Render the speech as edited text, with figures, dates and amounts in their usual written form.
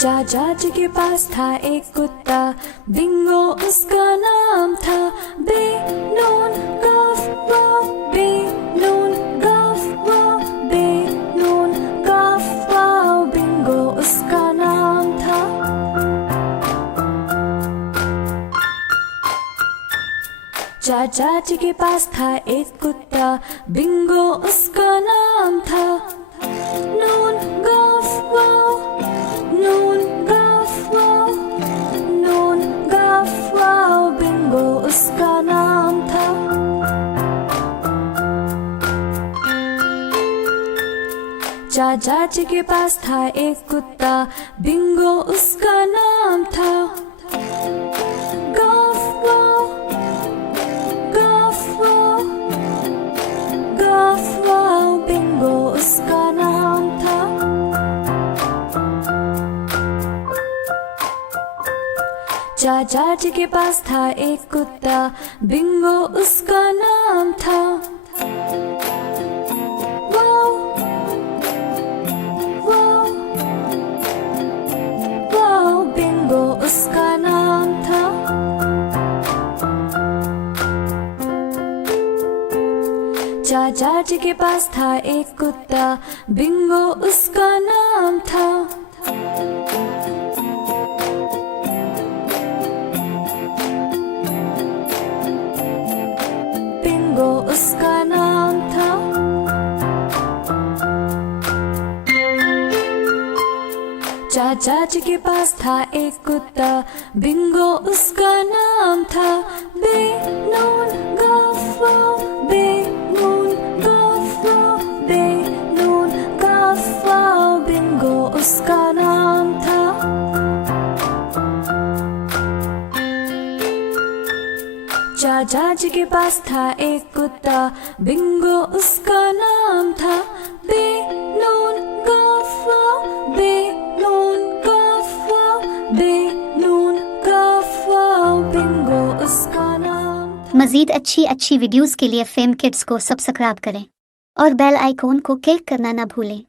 चाचा जी के पास था एक कुत्ता, बिंगो उसका नाम था। बे नून कफ वाव, बे नून कफ वाव, बे नून कफ वाव, बिंगो उसका नाम था। चाचा जी के पास था एक कुत्ता, बिंगो उसका नाम था। नून कफ वाव, नून गफ वाव, नून गफ वाव, बिंगो उसका नाम था। चाचा जी के पास था एक कुत्ता, बिंगो उसका नाम था। गफ वाव, गफ वाव, गफ वाव, बिंगो उसका नाम था। चाचा जी के पास था एक कुत्ता, बिंगो उसका नाम था। वाव, वाव, वाव, बिंगो उसका नाम था। चाचा जी के पास था एक कुत्ता, बिंगो उसका नाम था। बिंगो उसका नाम था। चाचा जी के पास था एक कुत्ता, बिंगो उसका नाम था। बे नून गफ वाव, बे नून गफ वाव, बे नून गफ वाव, बिंगो उसका नाम था। चाचा जी के पास था एक कुत्ता, बिंगो उसका नाम था। बे नून गफ वाव, बे नून गफ वाव, बे नून गफ वाव, बिंगो उसका नाम था। मज़ीद अच्छी वीडियोस के लिए फेम किड्स को सब्सक्राइब करें और बेल आइकॉन को क्लिक करना न भूलें।